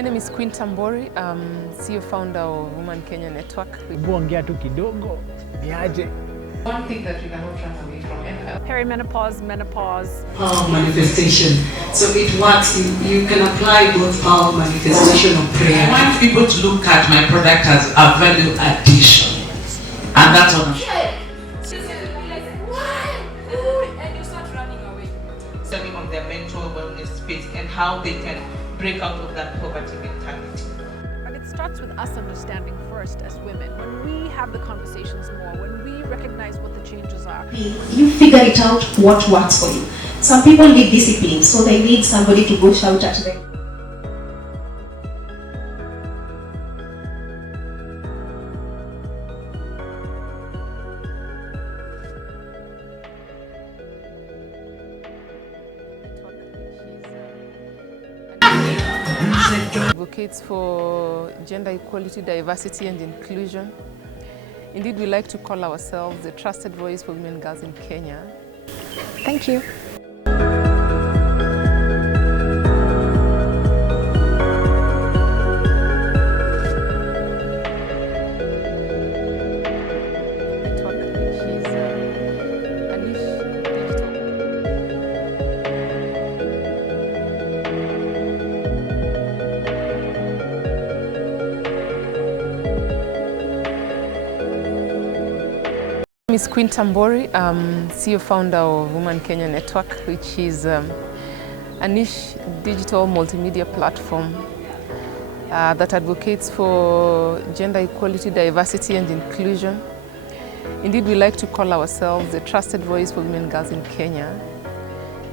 My name is Queen Tambori, CEO founder of Women Kenya Network. Kuongea tu kidogo niaje. One thing that we cannot run away from. Perimenopause, menopause. Power manifestation. So it works. You can apply both power manifestation or prayer. I want people to look at my product as a value addition. And that's what I'm And you start running away. studying on their mental wellness space and how they can break out of that poverty mentality. But it starts with us understanding first as women. When we have the conversations more, when we recognize what the changes are. You figure it out what works for you. Some people need discipline, so they need somebody to go shout at them. Advocates for gender equality, diversity and inclusion. Indeed, we like to call ourselves the trusted voice for women and girls in Kenya. Thank you. My name is Queen Tambori, CEO founder of Women Kenya Network, which is a niche digital multimedia platform that advocates for gender equality, diversity and inclusion. Indeed, we like to call ourselves the trusted voice for women and girls in Kenya.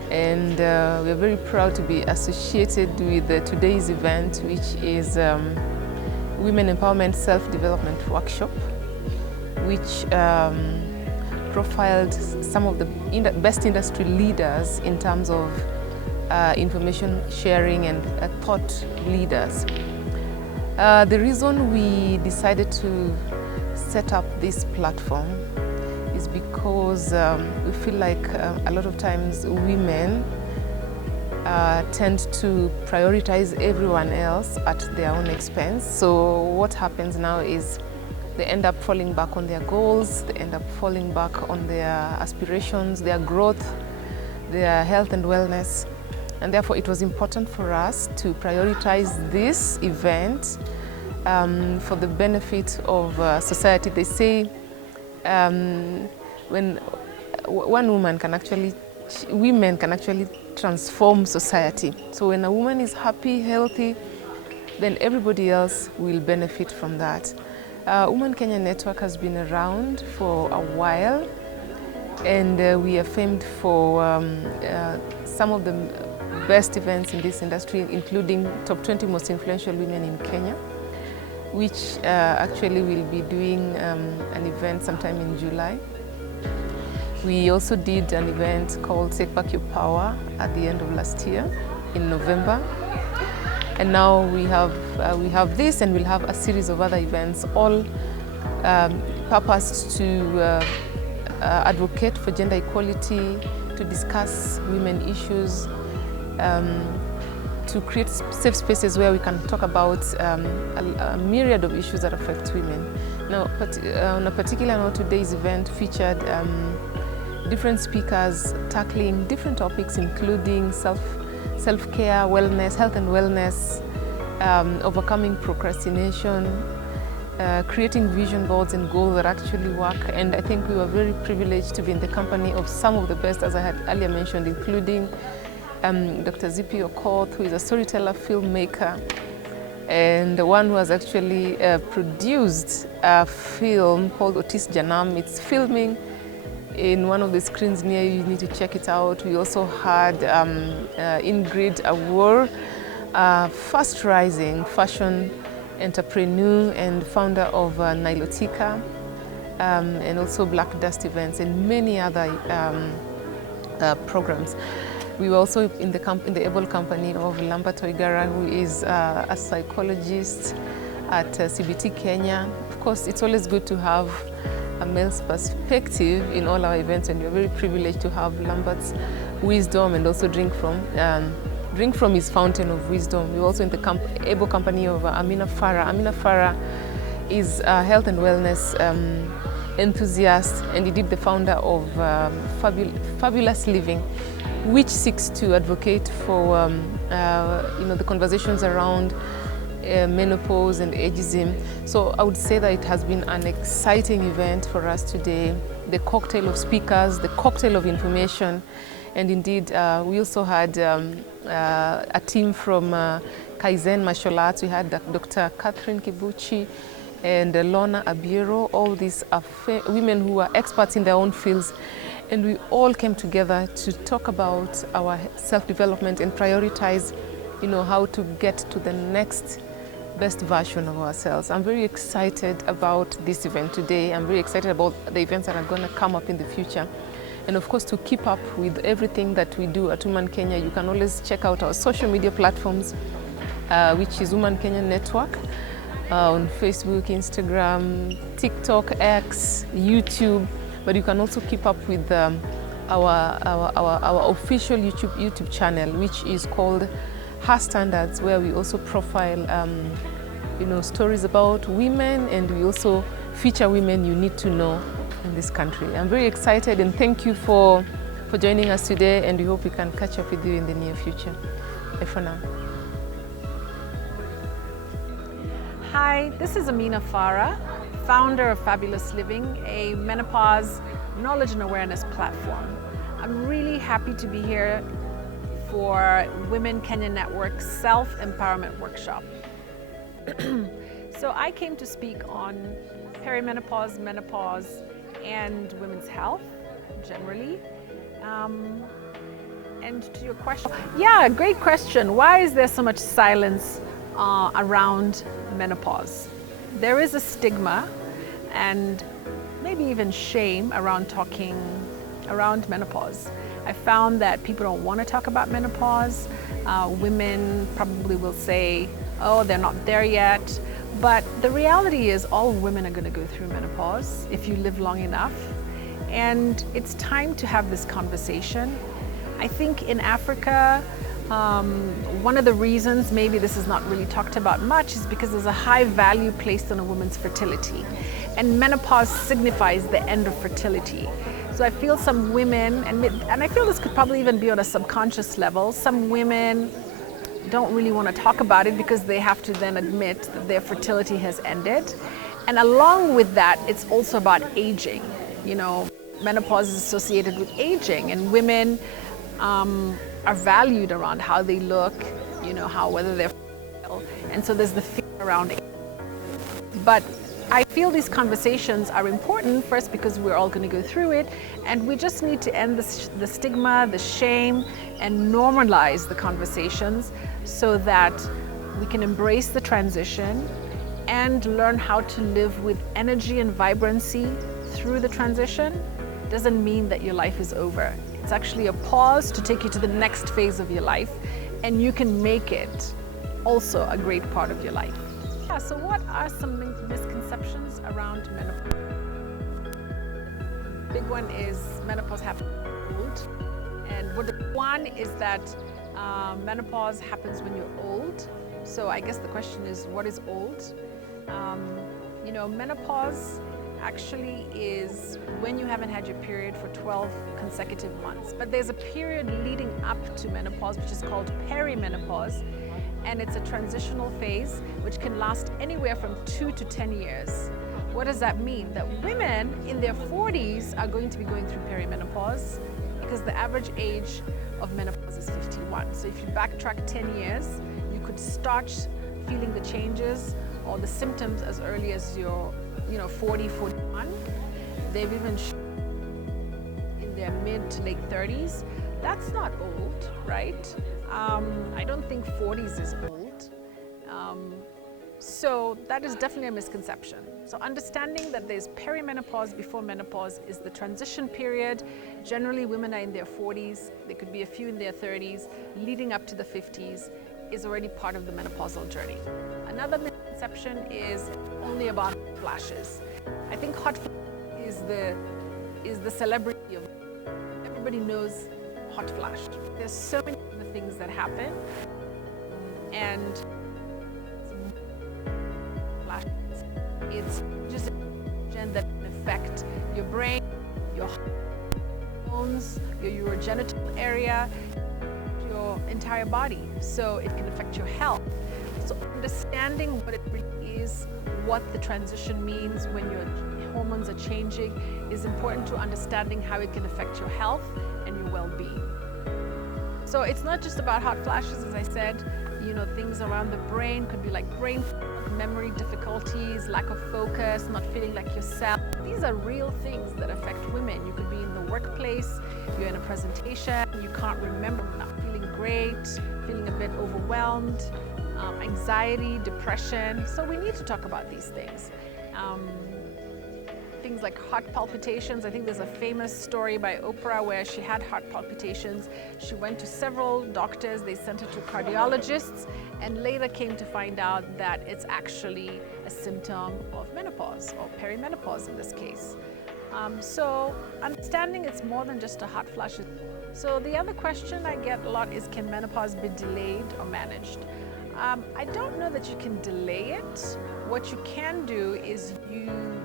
And we are very proud to be associated with today's event, which is Women Empowerment Self-Development Workshop, which profiled some of the best industry leaders in terms of information sharing and thought leaders. The reason we decided to set up this platform is because we feel like a lot of times women tend to prioritize everyone else at their own expense. So what happens now is they end up falling back on their goals, they end up falling back on their aspirations, their growth, their health and wellness. And therefore it was important for us to prioritize this event for the benefit of society. They say when one woman can actually, women can actually transform society. So when a woman is happy, healthy, then everybody else will benefit from that. Women Kenya Network has been around for a while, and we are famed for some of the best events in this industry, including top 20 most influential women in Kenya, which actually will be doing an event sometime in July. We also did an event called Take Back Your Power at the end of last year in November. And now we have this, and we'll have a series of other events, all purposed to advocate for gender equality, to discuss women issues, to create safe spaces where we can talk about a myriad of issues that affect women. Now, on a particular note, today's event featured different speakers tackling different topics, including self-care, wellness, health and wellness, overcoming procrastination, creating vision boards and goals that actually work. And I think we were very privileged to be in the company of some of the best, as I had earlier mentioned, including Dr. Zippy Okoth, who is a storyteller, filmmaker, and the one who has actually produced a film called Otis Janam. It's filming in one of the screens near you. You need to check it out. We also had Ingrid Awor, fast rising fashion entrepreneur and founder of Nilotica, and also Black Dust events and many other programs. We were also in the able company of Lambert Oigara, who is a psychologist at CBT Kenya. Of course, it's always good to have a male's perspective in all our events, and we're very privileged to have Lambert's wisdom and also drink from drink from his fountain of wisdom. We're also in the able company of Amina Farah. Amina Farah is a health and wellness enthusiast and indeed the founder of Fabulous Living, which seeks to advocate for the conversations around menopause and ageism. So I would say that it has been an exciting event for us today. The cocktail of speakers, the cocktail of information, and indeed we also had a team from Kaizen Martial Arts. We had Dr. Catherine Kibuchi and Lorna Abiero. All these are women who are experts in their own fields, and we all came together to talk about our self-development and prioritize, how to get to the next best version of ourselves. I'm very excited about this event today. I'm very excited about the events that are going to come up in the future. And of course, to keep up with everything that we do at Women Kenya, you can always check out our social media platforms, which is Women Kenya Network, on Facebook, Instagram, TikTok, X, YouTube. But you can also keep up with our official YouTube channel, which is called Her Standards, where we also profile stories about women, and we also feature women you need to know in this country. I'm very excited, and thank you for joining us today, and we hope we can catch up with you in the near future. Bye for now. Hi, this is Amina Farah, founder of Fabulous Living, a menopause knowledge and awareness platform. I'm really happy to be here for Women Kenya Network's Self-Empowerment Workshop. So I came to speak on perimenopause, menopause, and women's health generally. And to your question, yeah, great question. Why is there so much silence around menopause? There is a stigma and maybe even shame around talking around menopause. I found that people don't want to talk about menopause. Women probably will say, oh, they're not there yet. But the reality is all women are going to go through menopause if you live long enough. And it's time to have this conversation. I think in Africa, one of the reasons maybe this is not really talked about much is because there's a high value placed on a woman's fertility. And menopause signifies the end of fertility. So I feel some women, and I feel this could probably even be on a subconscious level, some women don't really want to talk about it because they have to then admit that their fertility has ended. And along with that, it's also about aging. Menopause is associated with aging, and women are valued around how they look, whether they're fertile. And so there's the fear around it. But I feel these conversations are important, first because we're all going to go through it, and we just need to end the stigma, the shame, and normalize the conversations so that we can embrace the transition and learn how to live with energy and vibrancy through the transition. Doesn't mean that your life is over. It's actually a pause to take you to the next phase of your life, and you can make it also a great part of your life. Yeah, so what are some misconceptions around menopause? Big one is menopause happens old. And one is that menopause happens when you're old. So I guess the question is, what is old? Menopause actually is when you haven't had your period for 12 consecutive months. But there's a period leading up to menopause, which is called perimenopause. And it's a transitional phase which can last anywhere from 2 to 10 years. What does that mean? That women in their 40s are going to be going through perimenopause because the average age of menopause is 51. So if you backtrack 10 years, you could start feeling the changes or the symptoms as early as your 40, 41. They've even in their mid to late 30s. That's not old, right? I don't think 40s is old. So that is definitely a misconception. So understanding that there's perimenopause before menopause is the transition period. Generally, women are in their 40s. There could be a few in their 30s. Leading up to the 50s is already part of the menopausal journey. Another misconception is only about flashes. I think hot flashes is the celebrity of. Everybody knows hot flash. There's so many other things that happen, and it's just a that can affect your brain, your hormones, your urogenital area, your entire body. So it can affect your health. So understanding what it really is, what the transition means when your hormones are changing, is important to understanding how it can affect your health and your well-being. So it's not just about hot flashes, as I said. You know, things around the brain could be like brain fog, memory difficulties, lack of focus, not feeling like yourself. These are real things that affect women. You could be in the workplace, you're in a presentation, you can't remember, not feeling great, feeling a bit overwhelmed, anxiety, depression. So we need to talk about these things. Things like heart palpitations. I think there's a famous story by Oprah where she had heart palpitations. She went to several doctors, they sent her to cardiologists, and later came to find out that it's actually a symptom of menopause, or perimenopause in this case. So understanding it's more than just a hot flash. So the other question I get a lot is, can menopause be delayed or managed? I don't know that you can delay it. What you can do is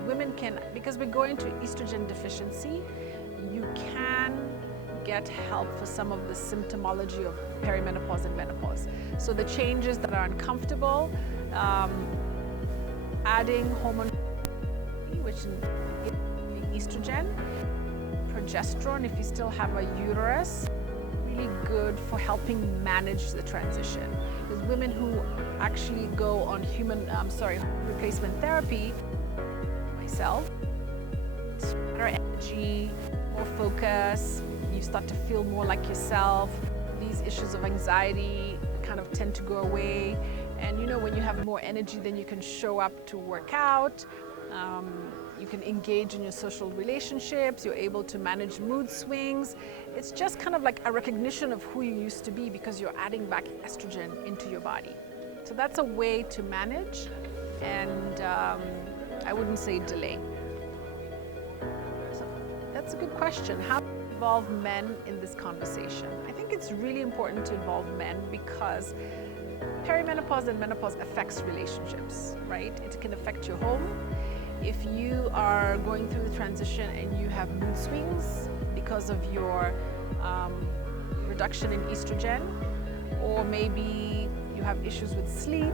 women can, because we're going to estrogen deficiency, you can get help for some of the symptomology of perimenopause and menopause. So the changes that are uncomfortable, adding hormone, which is estrogen, progesterone if you still have a uterus, really good for helping manage the transition. Because women who actually go on replacement therapy, myself, better energy, more focus, you start to feel more like yourself. These issues of anxiety kind of tend to go away. And you know, when you have more energy, then you can show up to work out. You can engage in your social relationships, you're able to manage mood swings. It's just kind of like a recognition of who you used to be because you're adding back estrogen into your body. So that's a way to manage, and I wouldn't say delay. So that's a good question. How to involve men in this conversation? I think it's really important to involve men because perimenopause and menopause affects relationships, right? It can affect your home. If you are going through the transition and you have mood swings because of your reduction in estrogen, or maybe you have issues with sleep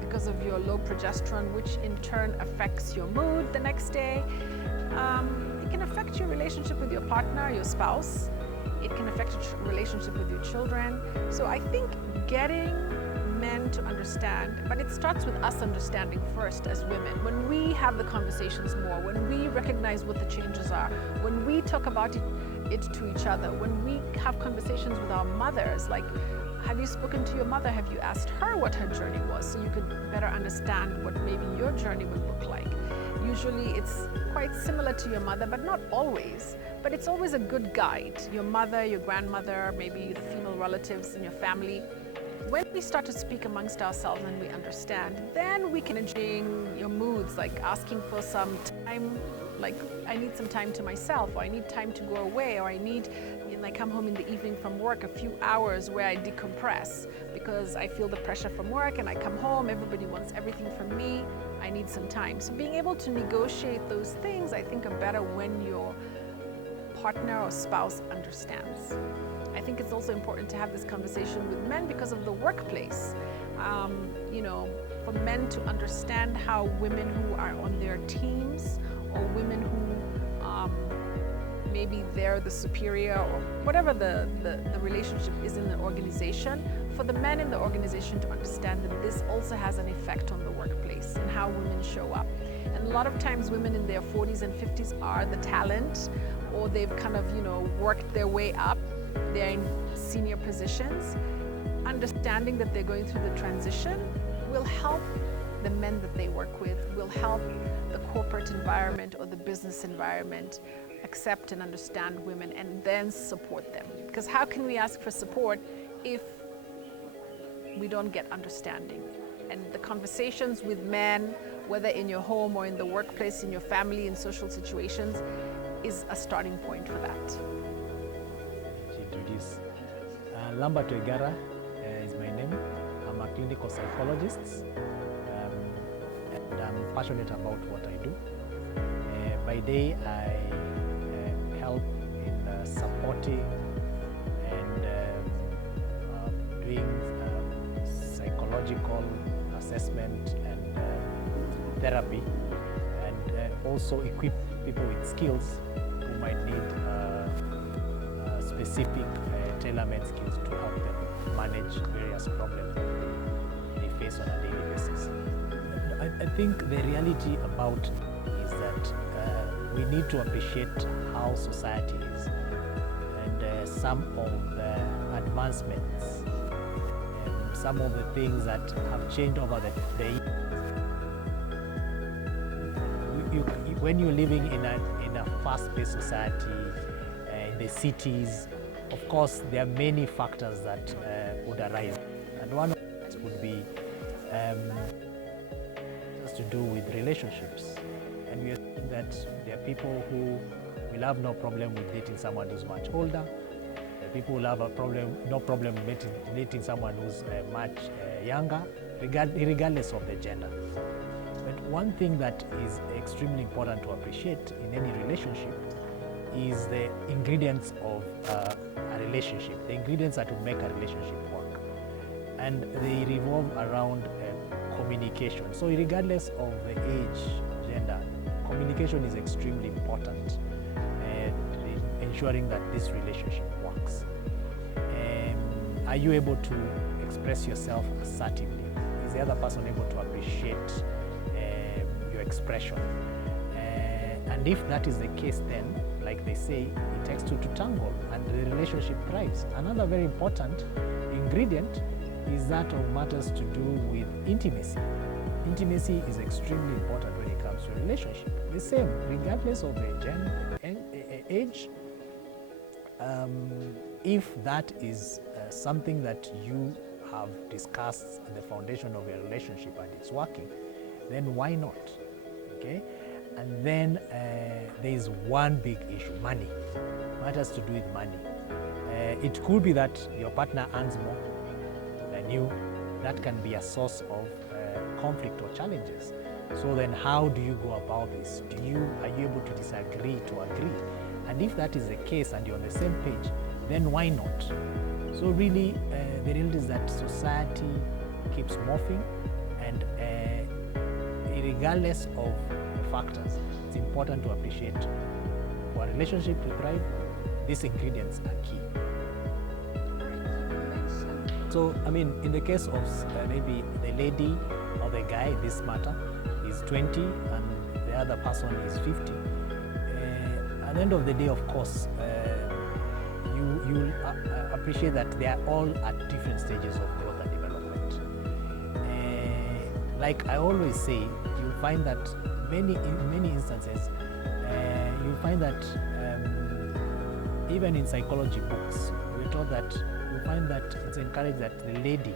because of your low progesterone, which in turn affects your mood the next day, it can affect your relationship with your partner, your spouse. It can affect your relationship with your children. So I think getting men to understand, but it starts with us understanding first as women. When we have the conversations more, when we recognize what the changes are, when we talk about it to each other, when we have conversations with our mothers, like, have you spoken to your mother? Have you asked her what her journey was so you could better understand what maybe your journey would look like? Usually it's quite similar to your mother, but not always. But it's always a good guide. Your mother, your grandmother, maybe the female relatives in your family. When we start to speak amongst ourselves and we understand, then we can manage your moods, like asking for some time, like I need some time to myself, or I need time to go away, or I come home in the evening from work, a few hours where I decompress because I feel the pressure from work, and I come home, everybody wants everything from me, I need some time. So being able to negotiate those things, I think, are better when your partner or spouse understands. I think it's also important to have this conversation with men because of the workplace. For men to understand how women who are on their teams, or women who maybe they're the superior, or whatever the relationship is in the organization, for the men in the organization to understand that this also has an effect on the workplace and how women show up. And a lot of times women in their 40s and 50s are the talent, or they've kind of, worked their way up. They're in senior positions. Understanding that they're going through the transition will help the men that they work with, will help the corporate environment or the business environment accept and understand women and then support them. Because how can we ask for support if we don't get understanding? And the conversations with men, whether in your home or in the workplace, in your family, in social situations, is a starting point for that. Kitu introduce. Lambert Oigara is my name. I'm a clinical psychologist, and I'm passionate about what I do. By day, I help in supporting and doing psychological assessment and therapy, and also equip people with skills who might need specific tailor-made skills to help them manage various problems that they face on a daily basis. I think the reality about is that we need to appreciate how society is, and some of the advancements, some of the things that have changed over the years. When you're living in a fast-paced society, in the cities, of course, there are many factors that would arise, and one of them would be just to do with relationships. And we are seeing that there are people who will have no problem with dating someone who's much older. There are people who have no problem dating someone who's much younger, regardless of the gender. But one thing that is extremely important to appreciate in any relationship is the ingredients of a relationship, the ingredients that will make a relationship work. And they revolve around communication. So regardless of the age, gender, communication is extremely important in ensuring that this relationship works. Are you able to express yourself assertively? Is the other person able to appreciate your expression? And if that is the case, then, like they say, it takes two to tango, and the relationship thrives. Another very important ingredient is that of matters to do with intimacy. Intimacy is extremely important when it comes to a relationship. The same, regardless of the gender, age, if that is something that you have discussed at the foundation of your relationship and it's working, then why not? Okay? And then there is one big issue, money. Matters to do with money. It could be that your partner earns more than you. That can be a source of conflict or challenges. So then how do you go about this? Are you able to disagree to agree? And if that is the case and you're on the same page, then why not? So really, the reality is that society keeps morphing, and regardless of factors, it's important to appreciate for a relationship to thrive, these ingredients are key. So, I mean, in the case of maybe the lady or the guy, this matter is 20 and the other person is 50. At the end of the day, of course, you appreciate that they are all at different stages of growth and development. Like I always say, you find that in many instances, you find that even in psychology books, we're taught that you find that it's encouraged that the lady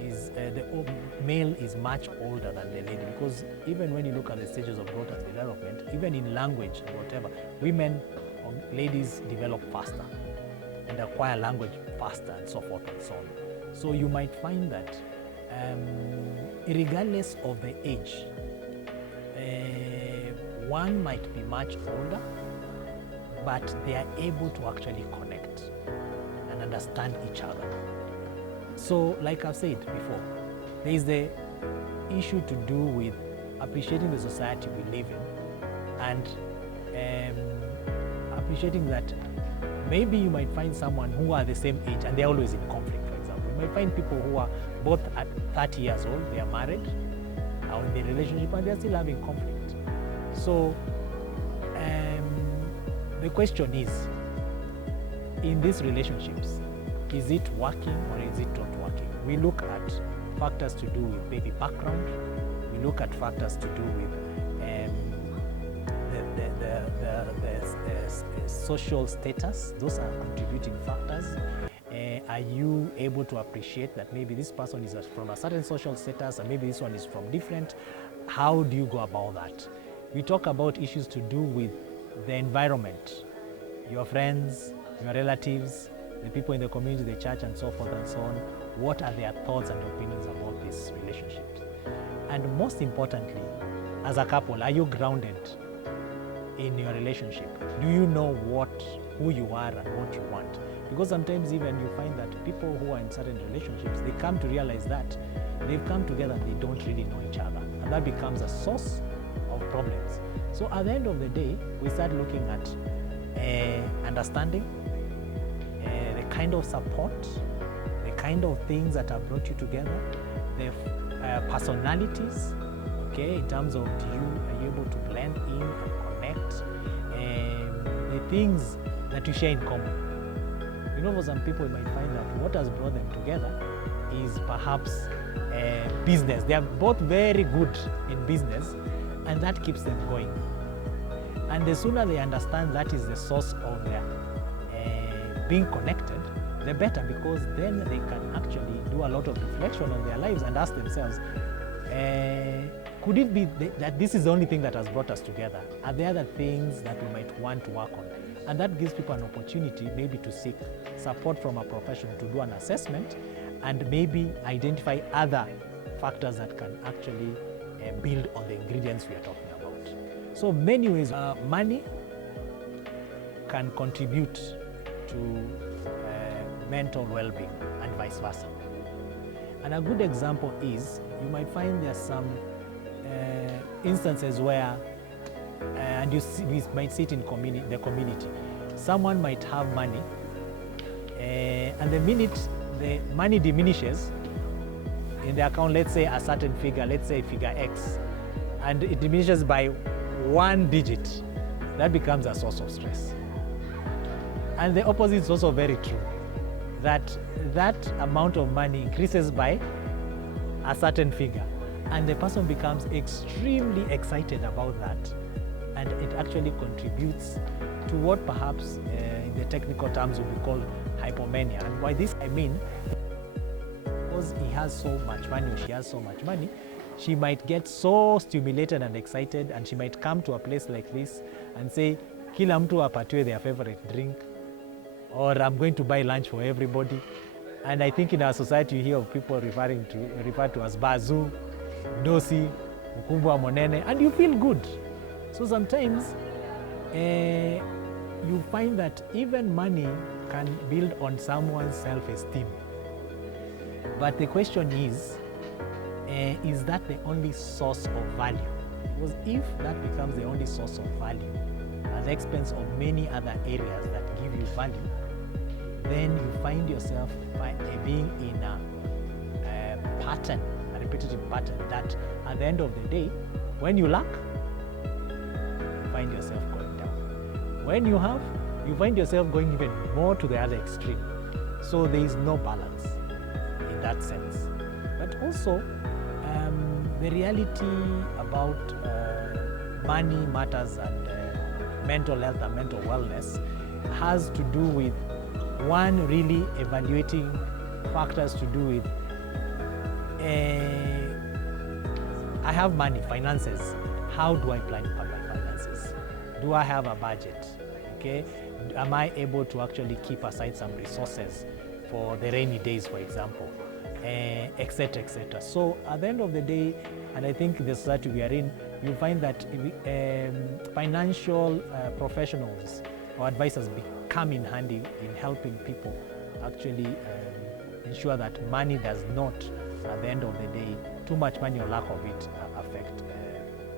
is, the male is much older than the lady, because even when you look at the stages of growth and development, even in language or whatever, women or ladies develop faster and acquire language faster and so forth and so on. So you might find that regardless of the age, one might be much older, but they are able to actually connect and understand each other. So, like I've said before, there is the issue to do with appreciating the society we live in, and appreciating that maybe you might find someone who are the same age and they're always in conflict, for example. You might find people who are both at 30 years old, they are married, or in a relationship, and they're still having conflict. So the question is, in these relationships, is it working or is it not working? We look at factors to do with baby background. We look at factors to do with the social status. Those are contributing factors. Are you able to appreciate that maybe this person is from a certain social status and maybe this one is from different? How do you go about that? We talk about issues to do with the environment, your friends, your relatives, the people in the community, the church, and so forth and so on, what are their thoughts and opinions about these relationships? And most importantly, as a couple, are you grounded in your relationship? Do you know who you are and what you want? Because sometimes even you find that people who are in certain relationships, they come to realize that they've come together and they don't really know each other. And that becomes a source of problems. So at the end of the day, we start looking at understanding, the kind of support, the kind of things that have brought you together, the personalities, okay, in terms of are you able to blend in and connect, the things that you share in common. You know, for some people, you might find that what has brought them together is perhaps business. They are both very good in business, and that keeps them going. And the sooner they understand that is the source of their being connected, the better, because then they can actually do a lot of reflection on their lives and ask themselves, could it be that this is the only thing that has brought us together? Are there other things that we might want to work on? And that gives people an opportunity maybe to seek support from a professional to do an assessment and maybe identify other factors that can actually build on the ingredients we are talking about. So many ways, money can contribute to mental well-being and vice versa. And a good example is, you might find there's some instances where, and we might see it in the community, someone might have money, and the minute the money diminishes in the account, let's say a certain figure, let's say figure X, and it diminishes by 1 digit, that becomes a source of stress. And the opposite is also very true, that amount of money increases by a certain figure, and the person becomes extremely excited about that, and it actually contributes to what perhaps in the technical terms would be called hypomania. And by this I mean, because he has so much money or she has so much money, she might get so stimulated and excited, and she might come to a place like this and say, kila mtu apatiwe their favorite drink, or I'm going to buy lunch for everybody. And I think in our society you hear of people referred to as bazu, dosi, ukumbwa monene, and you feel good. So sometimes you find that even money can build on someone's self-esteem. But the question is that the only source of value? Because if that becomes the only source of value at the expense of many other areas that give you value, then you find yourself being in a pattern, a repetitive pattern, that at the end of the day, when you lack, you find yourself going down. When you have, you find yourself going even more to the other extreme. So there is no balance in that sense. But also, the reality about money matters and mental health and mental wellness has to do with, one, really evaluating factors to do with, I have money, finances. How do I plan for my finances? Do I have a budget? Okay? Am I able to actually keep aside some resources for the rainy days, for example, etc., etc. So at the end of the day, and I think the society we are in, you find that financial professionals or advisors come in handy in helping people actually ensure that money does not, at the end of the day, too much money or lack of it affect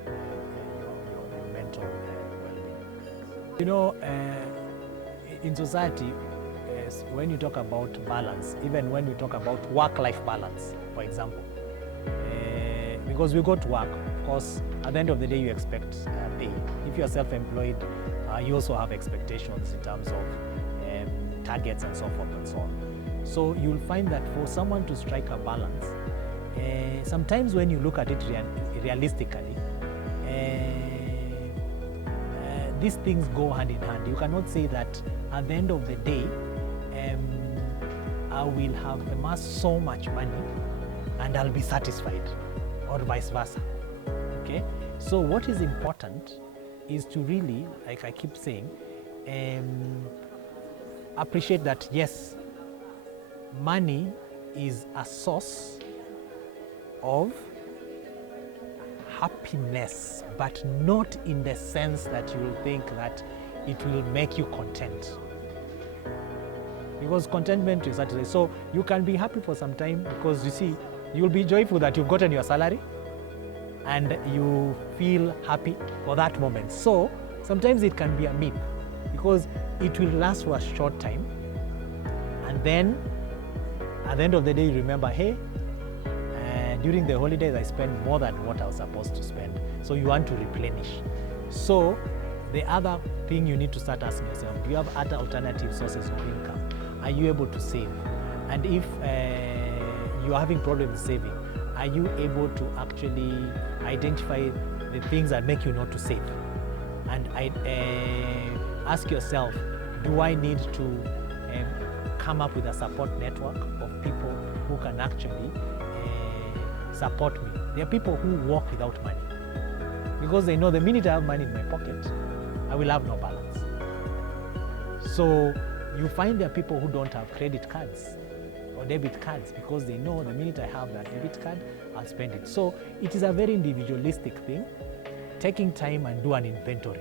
your mental well-being. You know, in society, when you talk about balance, even when we talk about work-life balance, for example, because we go to work, of course, at the end of the day, you expect pay. If you're self-employed, you also have expectations in terms of targets and so forth and so on. So you'll find that for someone to strike a balance, sometimes when you look at it realistically, these things go hand in hand. You cannot say that at the end of the day, I will have amassed so much money and I'll be satisfied, or vice versa. Okay? So what is important is to really, like I keep saying, appreciate that, yes, money is a source of happiness, but not in the sense that you will think that it will make you content. Because contentment is actually, so you can be happy for some time because you see, you'll be joyful that you've gotten your salary and you feel happy for that moment. So sometimes it can be a myth because it will last for a short time, and then at the end of the day you remember, hey, during the holidays I spent more than what I was supposed to spend. So you want to replenish. So the other thing you need to start asking yourself, do you have other alternative sources of income? Are you able to save? And if you are having problems saving, are you able to actually identify the things that make you not to save? And ask yourself, do I need to come up with a support network of people who can actually support me? There are people who walk without money because they know the minute I have money in my pocket, I will have no balance. So you find there are people who don't have credit cards or debit cards because they know the minute I have that debit card, I'll spend it. So it is a very individualistic thing, taking time and do an inventory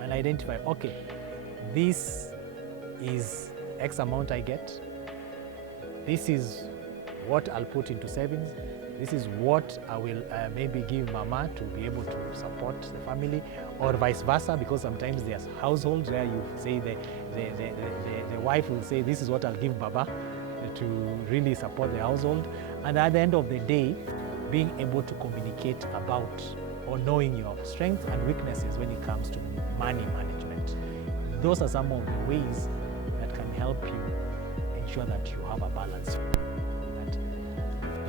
and identify, okay, this is X amount I get, this is what I'll put into savings, this is what I will maybe give mama to be able to support the family, or vice versa, because sometimes there's households where you say the wife will say, this is what I'll give baba to really support the household. And at the end of the day, being able to communicate about or knowing your strengths and weaknesses when it comes to money management. Those are some of the ways that can help you ensure that you have a balance, that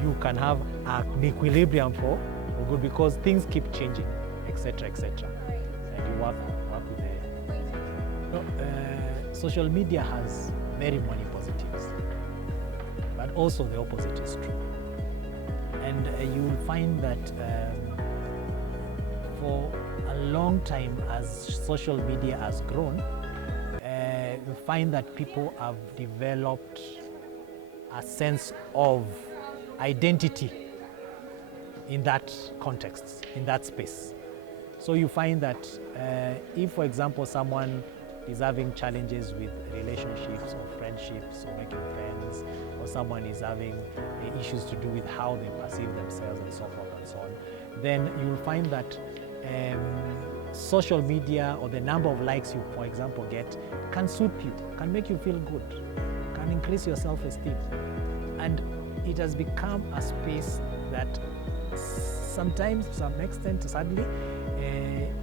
you can have an equilibrium for good, because things keep changing, etc., etc. And you work with the social media has very many positives, but also the opposite is true. And you will find that for a long time, as social media has grown, you find that people have developed a sense of identity in that context, in that space. So you find that if, for example, someone is having challenges with relationships or friendships or making friends, or someone is having issues to do with how they perceive themselves and so forth and so on, then you'll find that social media or the number of likes you, for example, get can suit you, can make you feel good, can increase your self-esteem. And it has become a space that sometimes, to some extent, sadly,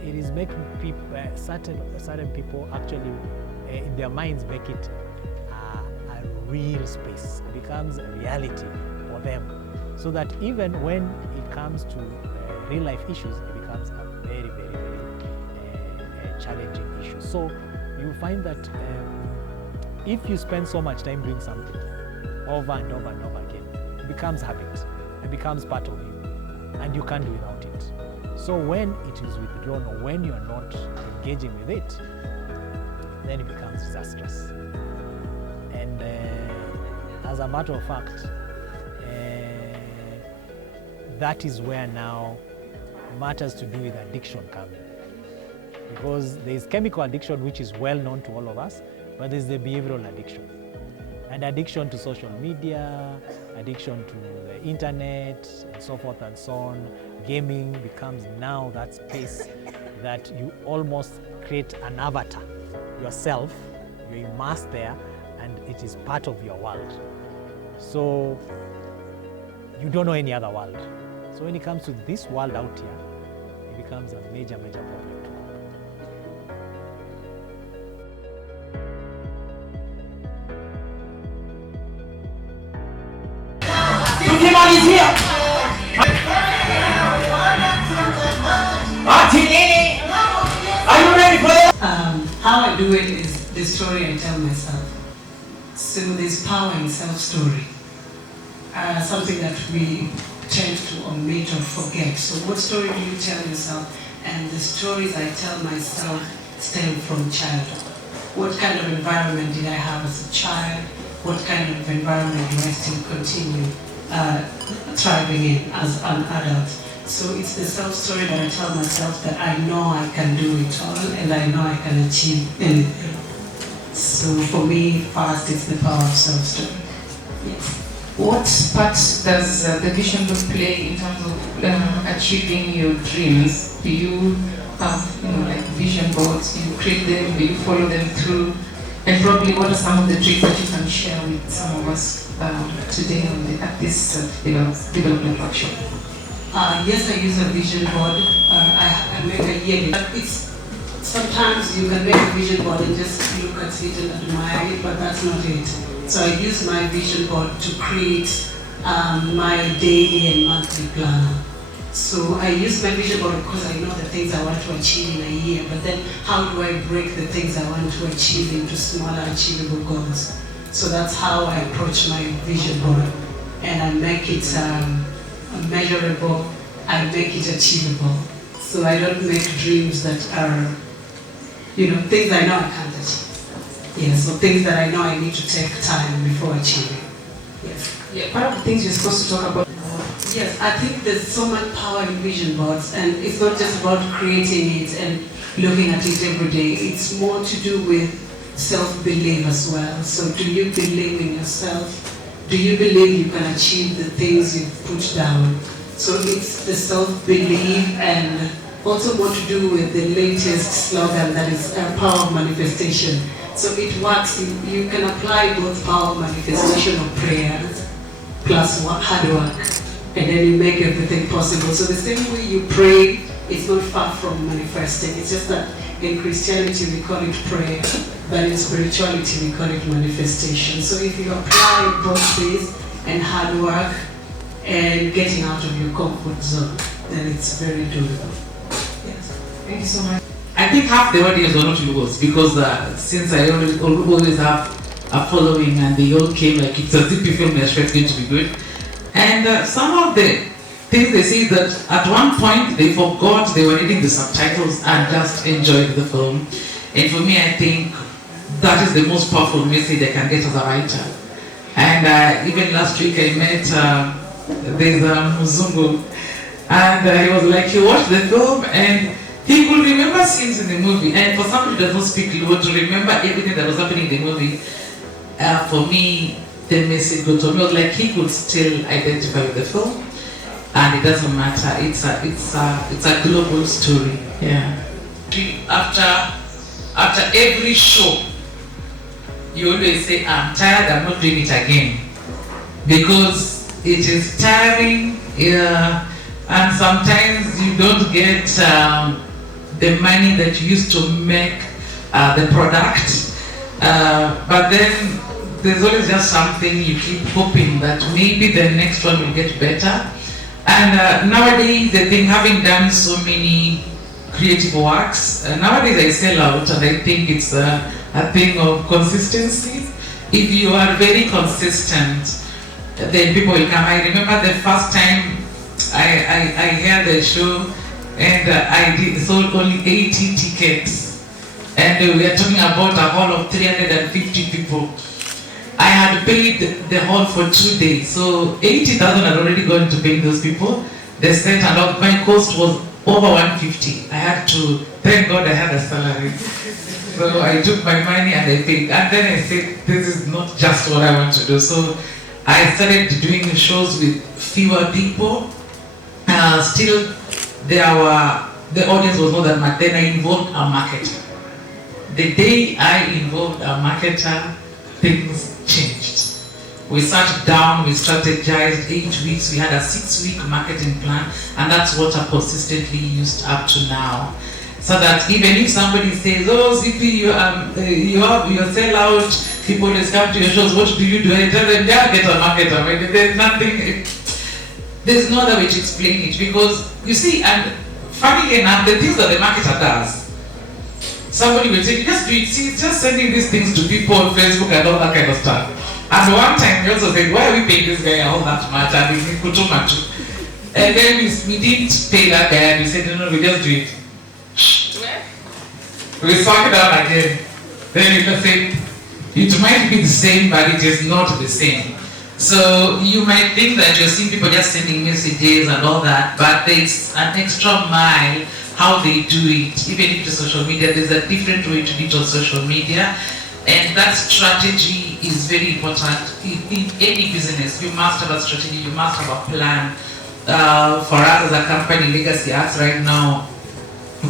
it is making people, certain people actually, in their minds, make it a real space. It becomes a reality for them. So that even when it comes to real life issues, it becomes a very, very, very challenging issue. So you find that if you spend so much time doing something over and over and over again, it becomes habit, it becomes part of you, and you can't do without it. So when it is withdrawn or when you are not engaging with it, then it becomes disastrous. And as a matter of fact, that is where now matters to do with addiction come in. Because there is chemical addiction, which is well known to all of us, but there's the behavioral addiction. And addiction to social media, addiction to the internet, and so forth and so on. Gaming becomes now that space that you almost create an avatar yourself, you're immersed there, and it is part of your world. So you don't know any other world. So when it comes to this world out here, it becomes a major, major problem to cope. Is here. Are you ready for this? How I do it is the story I tell myself. So there's power in self-story. Something that we tend to omit or forget. So what story do you tell yourself? And the stories I tell myself stem from childhood. what kind of environment did I have as a child? What kind of environment do I still continue thriving in as an adult? So it's the self-story that I tell myself that I know I can do it all and I know I can achieve anything. So for me, first, it's the power of self-story. Yes. What part does the vision board play in terms of achieving your dreams? Do you have, like vision boards? Do you create them? Do you follow them through? And probably, what are some of the tricks that you can share with some of us today at this development workshop? Yes, I use a vision board. I make a yearly. Sometimes you can make a vision board and just look at it and admire it, but that's not it. So I use my vision board to create my daily and monthly planner. So I use my vision board because I know the things I want to achieve in a year, but then how do I break the things I want to achieve into smaller achievable goals? So that's how I approach my vision board, and I make it measurable, I make it achievable. So I don't make dreams that are, things I know I can't achieve. Yes, so things that I know I need to take time before achieving. Yes. Yeah, part of the things you're supposed to talk about. Yes, I think there's so much power in vision boards, and it's not just about creating it and looking at it every day. It's more to do with self-belief as well. So do you believe in yourself? Do you believe you can achieve the things you've put down? So it's the self-belief, and also more to do with the latest slogan that is power of manifestation. So it works, you can apply both power of manifestation of prayers plus hard work, and then you make everything possible. So the same way you pray, it's not far from manifesting. It's just that in Christianity we call it prayer, but in spirituality we call it manifestation. So if you apply both these and hard work and getting out of your comfort zone, then it's very doable. Yes. Thank you so much. I think half the audience are not yours because since I always have a following and they all came like it's as if you feel my stress going to be good. And some of the things they say is that at one point they forgot they were reading the subtitles and just enjoyed the film. And for me, I think that is the most powerful message I can get as a writer. And even last week I met there's Muzungu, and he was like, he watched the film and he could remember scenes in the movie, and for somebody who does not speak Luo to remember everything that was happening in the movie, for me, the message got to me. Was like he could still identify with the film, and it doesn't matter. It's a global story. Yeah. After every show, you always say, "I'm tired. I'm not doing it again," because it is tiring. Yeah, and sometimes you don't get the money that you used to make the product, but then there's always just something you keep hoping that maybe the next one will get better. And nowadays, the thing, having done so many creative works, nowadays I sell out, and I think it's a thing of consistency. If you are very consistent, then people will come. I remember the first time I heard the show, and I sold only 80 tickets, and we are talking about a hall of 350 people. I had paid the hall for 2 days, so 80,000 had already gone to paying those people. The set and all, my cost was over 150. I had to, thank God I had a salary. So I took my money and I paid. And then I said, this is not just what I want to do. So I started doing shows with fewer people. Still, the audience was not that much. Then I involved a marketer. The day I involved a marketer, things changed. We sat down, we strategized 8 weeks, we had a 6-week marketing plan, and that's what I've consistently used up to now. So that even if somebody says, oh, CP, you sell out, people always come to your shows, what do you do? I tell them, yeah, get a marketer. Right? There's nothing, there's no other way to explain it, because you see, and funnily enough, the things that the marketer does, somebody will say, just do it, see, just sending these things to people on Facebook and all that kind of stuff. And one time we also said, why are we paying this guy all that much? And we put too much. And then we didn't pay that guy, and we said, no, we just do it. We swung it down again. then you can say, it might be the same, but it is not the same. So you might think that you're seeing people just sending messages and all that, but there's an extra mile how they do it. Even if it's social media, there's a different way to do it on social media. And that strategy is very important. In any business, you must have a strategy, you must have a plan. For us as a company, Legacy Arts right now,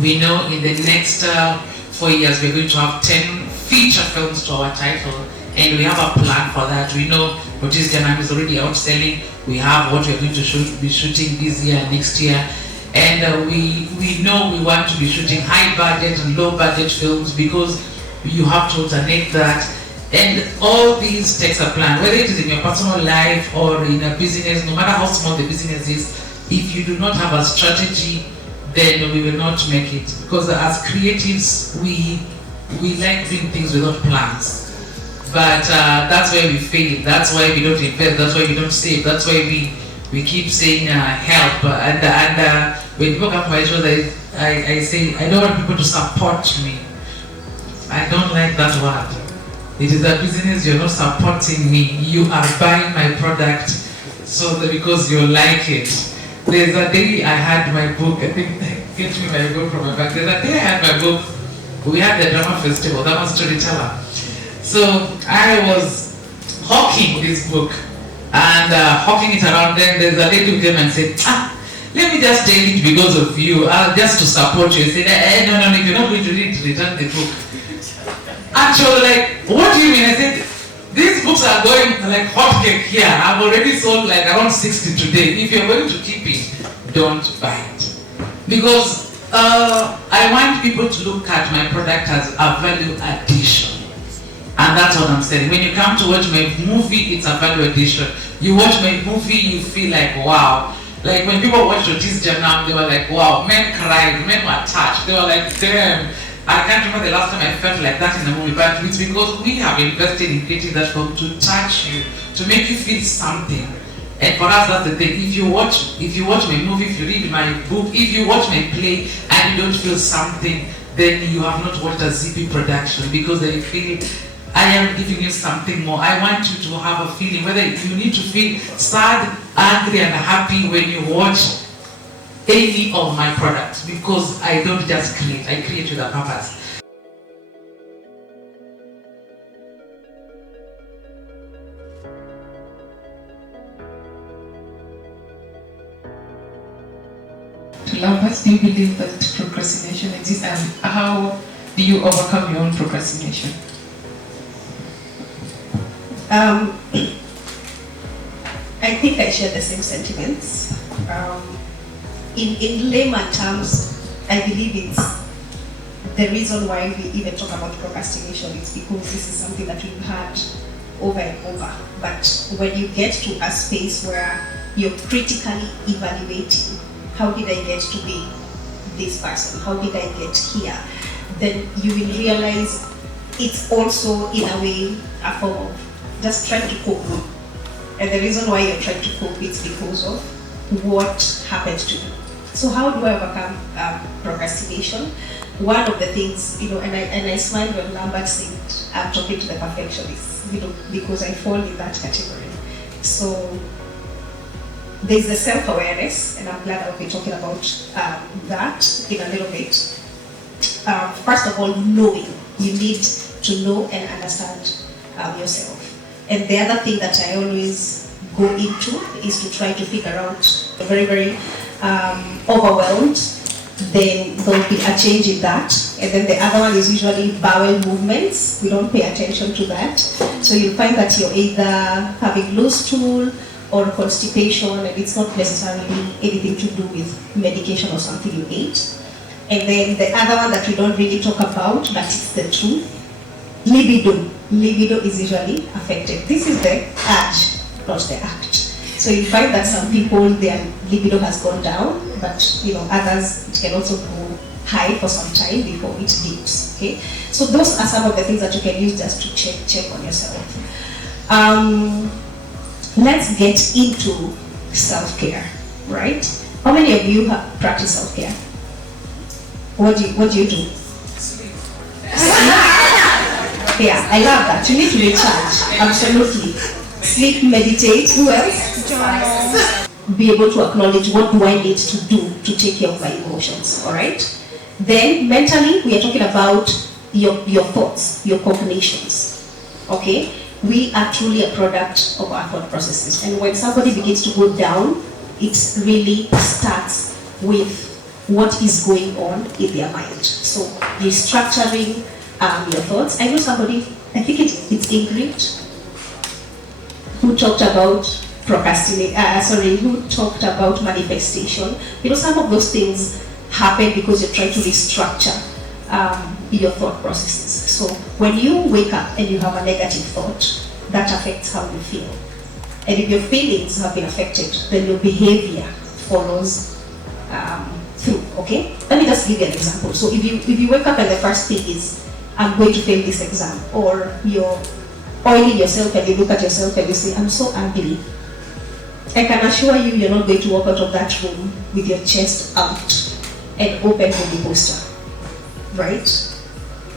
we know in the next 4 years we're going to have 10 feature films to our title, and we have a plan for that. We know what is Janam is already outselling. We have what we're going to be shooting this year and next year, and we know we want to be shooting high budget and low budget films, because you have to alternate that. And all these takes a plan, whether it is in your personal life or in a business. No matter how small the business is, if you do not have a strategy, then we will not make it. Because as creatives, we like doing things without plans. But that's why we fail. That's why we don't invest. That's why we don't save. That's why we keep saying help. And when people come to my shows, I say, I don't want people to support me. I don't like that word. It is a business, you're not supporting me. You are buying my product so that because you like it. There's a day I had my book, I think, get me my book from my bag. There's a day I had my book, we had the drama festival, that was storyteller. So I was hawking this book and hawking it around. Then there's a lady who came and said, let me just take it because of you, just to support you. I said, no, if you're not going to read, return the book. And she was like, what do you mean? I said, these books are going like hotcake here. I've already sold like around 60 today. If you're going to keep it, don't buy it. Because I want people to look at my product as a value addition. And that's what I'm saying. When you come to watch my movie, it's a value addition. You watch my movie, you feel like, wow. Like when people watched Otis Janam, they were like, wow, men cried, men were touched. They were like, damn. I can't remember the last time I felt like that in a movie, but it's because we have invested in creating that film to touch you, to make you feel something. And for us, that's the thing. If you watch my movie, if you read my book, if you watch my play and you don't feel something, then you have not watched a ZP production, because I feel I am giving you something more. I want you to have a feeling, whether you need to feel sad, angry, and happy when you watch any of my products, because I don't just create, I create with a purpose. Lambert, do you believe that procrastination exists, and how do you overcome your own procrastination? I think I share the same sentiments. In layman terms, I believe it's the reason why we even talk about procrastination is because this is something that we've had over and over. But when you get to a space where you're critically evaluating, how did I get to be this person? How did I get here? Then you will realize it's also, in a way, a form of just trying to cope. And the reason why you're trying to cope is because of what happened to you. So how do I overcome procrastination? One of the things, and I smiled when Lambert said, I'm talking to the perfectionists, because I fall in that category. So there's the self-awareness, and I'm glad I'll be talking about that in a little bit. First of all, knowing. You need to know and understand yourself. And the other thing that I always go into is to try to figure out, very, very overwhelmed, then there'll be a change in that. And then the other one is usually bowel movements. We don't pay attention to that. So you'll find that you're either having loose stool or constipation, and it's not necessarily anything to do with medication or something you ate. And then the other one that we don't really talk about, but it's the truth, libido. Libido is usually affected. This is the urge, not the act. So you find that some people, their libido has gone down, but others, it can also go high for some time before it dips. Okay, so those are some of the things that you can use just to check on yourself. Let's get into self-care, right? How many of you practice self-care? What do you do? Sleep. Yeah, I love that. You need to recharge. Absolutely. Sleep, meditate. Who else? Be able to acknowledge what do I need to do to take care of my emotions. All right. Then mentally, we are talking about your thoughts, your cognitions. Okay. We are truly a product of our thought processes, and when somebody begins to go down, it really starts with what is going on in their mind. So restructuring your thoughts. I know somebody, I think it's Ingrid, who talked about who talked about manifestation. You know, some of those things happen because you're trying to restructure your thought processes. So when you wake up and you have a negative thought, that affects how you feel. And if your feelings have been affected, then your behavior follows through, okay? Let me just give you an example. So if you wake up and the first thing is, I'm going to fail this exam, or you're oiling yourself and you look at yourself and you say, I'm so ugly, I can assure you, you're not going to walk out of that room with your chest out and open body posture, right?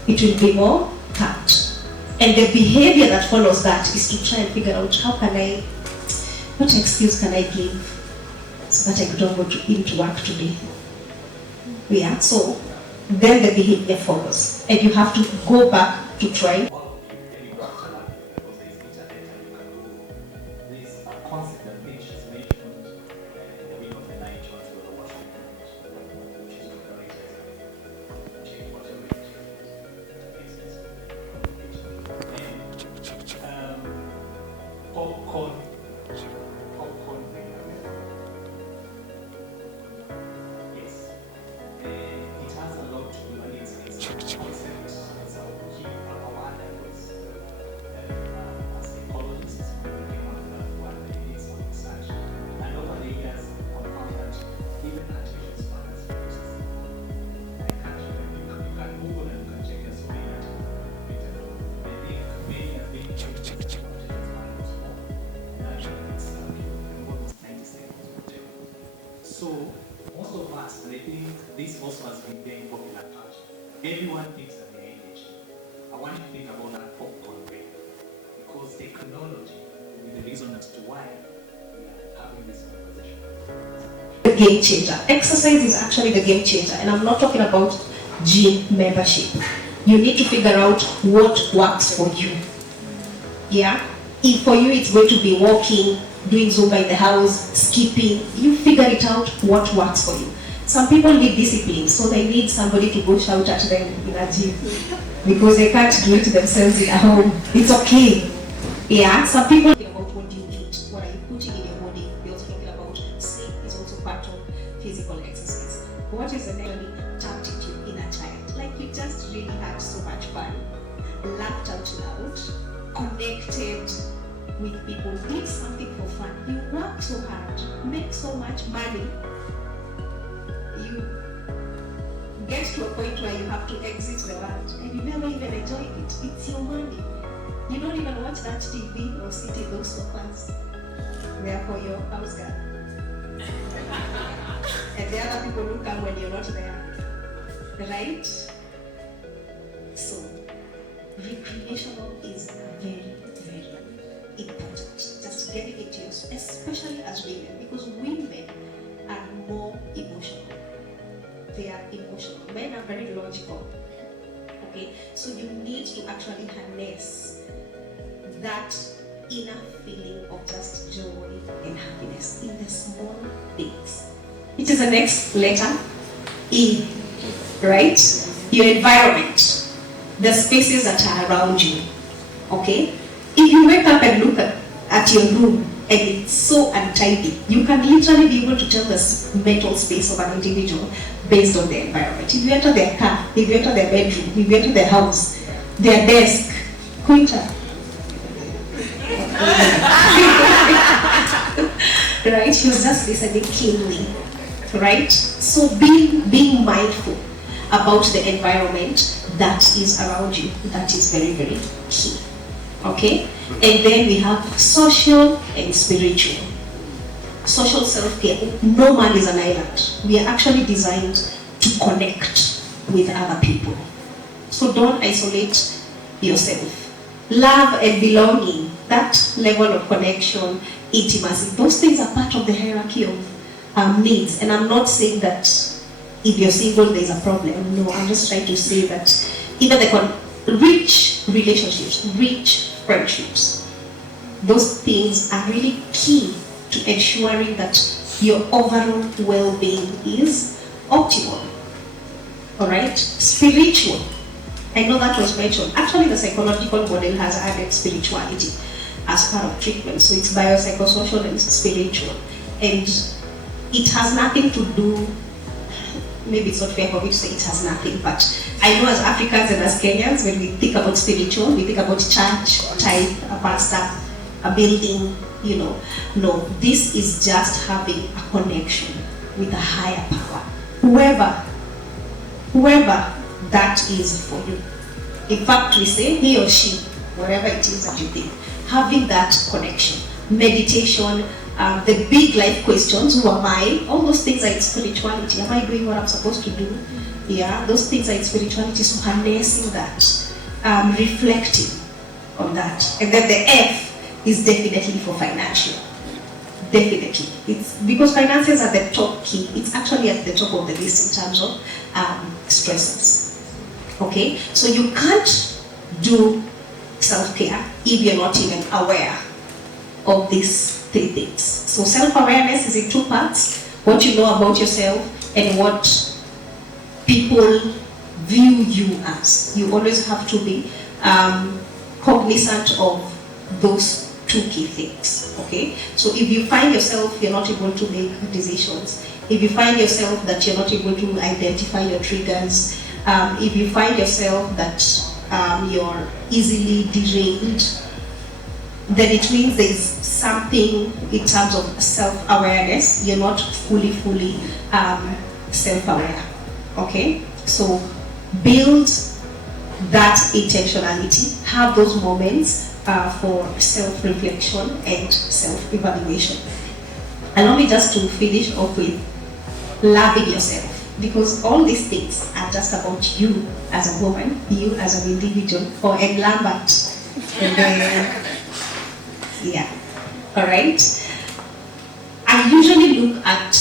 It will be more hurt. And the behavior that follows that is to try and figure out what excuse can I give so that I don't go into work today. Yeah, so then the behavior follows. And you have to go back to try. So most of us, I think this also has been very popular culture. Everyone thinks that they're ADHD. I want you to think about that popcorn brain, because technology will be the reason as to why we are having this conversation. The game changer. Exercise is actually the game changer, and I'm not talking about gym membership. You need to figure out what works for you. Yeah? If for you it's going to be walking, doing Zumba in the house, skipping, you figure it out what works for you. Some people need discipline, so they need somebody to go shout at them in a gym because they can't do it themselves in a home. It's okay. Yeah, some people think about what do you eat, what are you putting in your body. We're also talking about sleep is also part of physical exercise. What is the mentally tapped into your inner child? Like you just really had so much fun, laughed out loud, connected with people, did something for fun. You work so hard, make so much money. You get to a point where you have to exit the world and you never even enjoy it. It's your money. You don't even watch that TV or sit in those sofas. They're for your house girl. And the other people who come when you're not there. Right? So, recreational is very, very important. Just getting it to use, especially as women, because women are more emotional. They are emotional. Men are very logical. Okay, so you need to actually harness that inner feeling of just joy and happiness in the small things. It is the next letter, E, right? Your environment, the spaces that are around you. Okay, if you wake up and look at your room and it's so untidy, you can literally be able to tell the mental space of an individual based on the environment. If you enter their car, if you enter their bedroom, if you enter their house, their desk, Quinta. Right? She was just listening keenly. Right? So being mindful about the environment that is around you, that is very, very key. Okay? And then we have social and spiritual. Social self-care. No man is an island. We are actually designed to connect with other people. So don't isolate yourself. Love and belonging, that level of connection, intimacy, those things are part of the hierarchy of needs. And I'm not saying that if you're single, there's a problem. No, I'm just trying to say that even the rich relationships, rich friendships, those things are really key to ensuring that your overall well-being is optimal. All right? Spiritual. I know that was mentioned. Actually, the psychological model has added spirituality as part of treatment. So it's biopsychosocial and spiritual. And it has nothing to do, maybe it's not fair for me to say it has nothing, but I know as Africans and as Kenyans, when we think about spiritual, we think about church, type, a pastor, a building, you know. No, this is just having a connection with a higher power. Whoever that is for you. In fact, we say he or she, whatever it is that you think, having that connection. Meditation, the big life questions, who am I? All those things are in spirituality. Am I doing what I'm supposed to do? Yeah, those things are in spirituality. So harnessing that, reflecting on that. And then the F is definitely for financial. Definitely. It's because finances are the top key. It's actually at the top of the list in terms of stressors. Okay? So you can't do self-care if you're not even aware of these three things. So self-awareness is in two parts: what you know about yourself and what people view you as. You always have to be cognizant of those two key things. Okay? So if you find yourself you're not able to make decisions, if you find yourself that you're not able to identify your triggers, if you find yourself that you're easily derailed, then it means there's something in terms of self-awareness. You're not fully self-aware. Okay? So build that intentionality, have those moments for self-reflection and self-evaluation. Allow me just to finish off with loving yourself, because all these things are just about you as a woman, you as an individual, or Ed Lambert. And then, yeah, all right. I usually look at,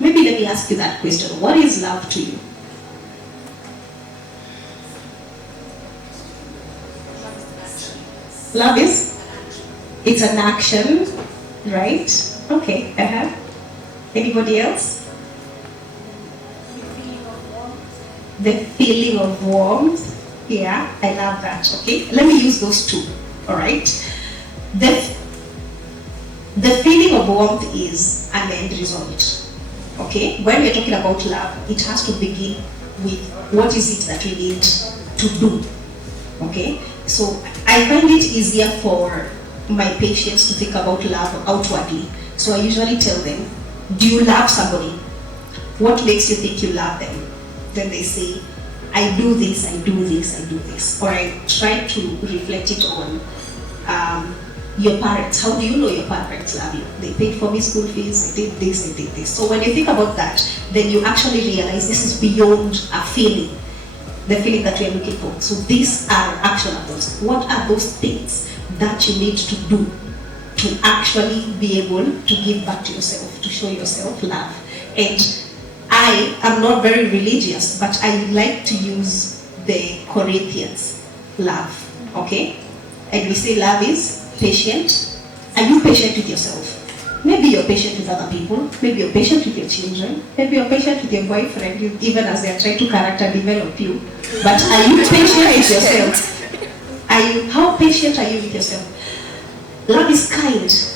maybe let me ask you that question: what is love to you? Love is? It's an action, right? Okay, Anybody else? The feeling of warmth. Yeah, I love that. Okay, let me use those two. All right. The feeling of warmth is an end result. Okay, when we're talking about love, it has to begin with what is it that we need to do. Okay, so I find it easier for my patients to think about love outwardly. So I usually tell them, do you love somebody? What makes you think you love them? Then they say, I do this, I do this, I do this. Or I try to reflect it on your parents. How do you know your parents love you? They paid for me school fees, they did this, they did this. So when you think about that, then you actually realize this is beyond a feeling, the feeling that we are looking for. So these are actionables. What are those things that you need to do to actually be able to give back to yourself, to show yourself love? And I am not very religious, but I like to use the Corinthians love, okay? And we say love is patient. Are you patient with yourself? Maybe you're patient with other people, maybe you're patient with your children, maybe you're patient with your boyfriend, even as they're trying to character develop you. But are you patient with yourself? How patient are you with yourself? Love is kind.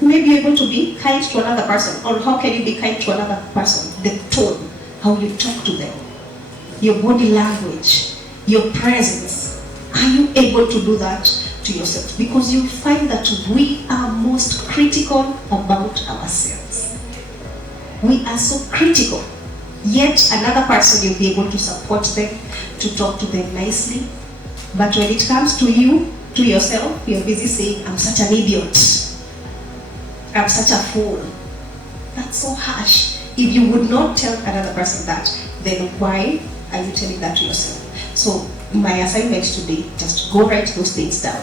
Maybe you're able to be kind to another person. Or how can you be kind to another person? The tone, how you talk to them, your body language, your presence. Are you able to do that to yourself? Because you find that we are most critical about ourselves. We are so critical. Yet another person, you'll be able to support them, to talk to them nicely. But when it comes to you, to yourself, you're busy saying, I'm such an idiot. I'm such a fool. That's so harsh. If you would not tell another person that, then why are you telling that to yourself? So my assignment today, just go write those things down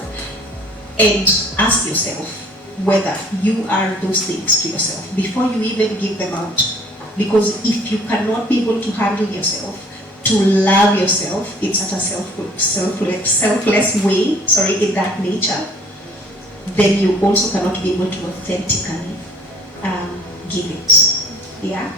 and ask yourself whether you are those things to yourself before you even give them out. Because if you cannot be able to handle yourself, to love yourself in such a selfless way, in that nature, then you also cannot be able to authentically give it. Yeah.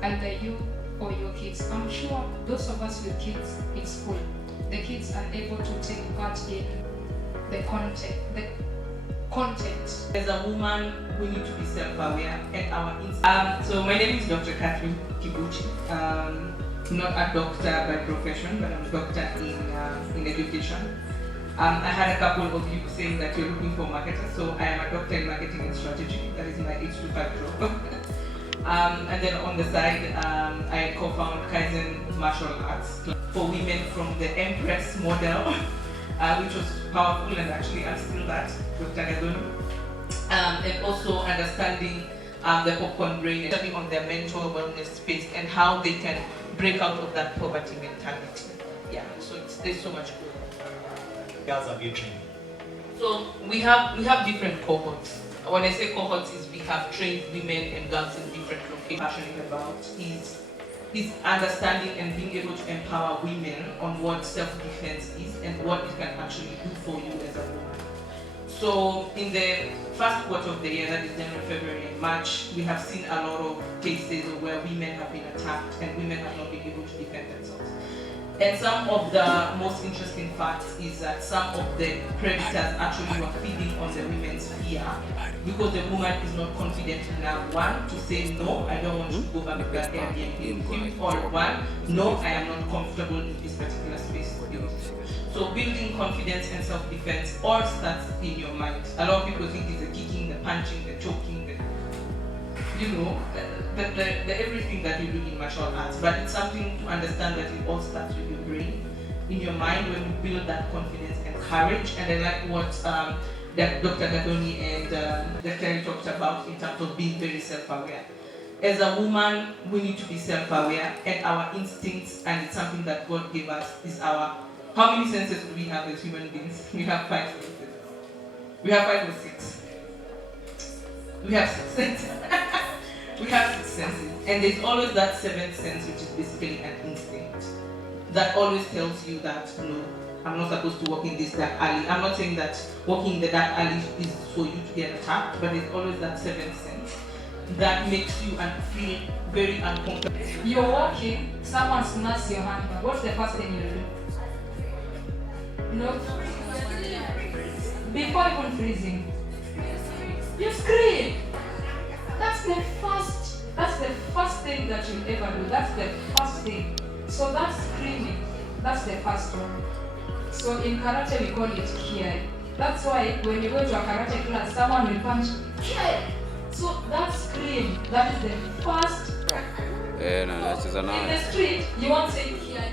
Either you or your kids. I'm sure those of us with kids in school, the kids are able to take part in the content. As a woman, we need to be self-aware and our So my name is Dr. Catherine Kibuchi. Not a doctor by profession, but I'm a doctor in education. I had a couple of you saying that you're looking for marketers, so I am a doctor in marketing and strategy. That is my 8-to-5 job. And then on the side, I co-found Kaizen Martial Arts for women from the Empress model, which was powerful and actually I'm still that, Dr. Gadoni. And also understanding the popcorn brain, especially on their mental wellness space and how they can break out of that poverty mentality. Yeah, so there's so much good. Girls have you trained? So we have different cohorts. When I say cohorts, is we have trained women and girls in different locations. Passionate about is understanding and being able to empower women on what self-defense is and what it can actually do for you as a woman. So in the first quarter of the year, that is January, February, and March, we have seen a lot of cases where women have been attacked and women have not been able to defend themselves. And some of the most interesting facts is that some of the predators actually were feeding on the women's fear because the woman is not confident enough, one, to say no, I don't want to go back to that Airbnb with you, or one, no, I am not comfortable in this particular space with you. So building confidence and self-defense all starts in your mind. A lot of people think it's the kicking, the punching, the choking, the everything that you do in martial arts, but it's something to understand that it all starts with your brain, in your mind, when you build that confidence and courage. And I like what that Dr. Gadoni and Dr. Terry talked about in terms of being very self-aware. As a woman, we need to be self-aware, and our instincts, and it's something that God gave us, is our, how many senses do we have as human beings? We have 5 senses. We have 5 or 6. We have 6 senses. We have 6 senses, and there's always that 7th sense, which is basically an instinct that always tells you that no, I'm not supposed to walk in this dark alley. I'm not saying that walking in the dark alley is for you to get attacked, but there's always that 7th sense that makes you feel very uncomfortable. You're walking, someone snaps your handbag. What's the first thing you do? No. Before even freezing, you scream. That's the first thing that you ever do. That's the first thing. So that's screaming. That's the first one. So in karate we call it kiai. That's why when you go to a karate class, someone will punch kiai. So that scream, that is the first. In the street, you won't say kiai.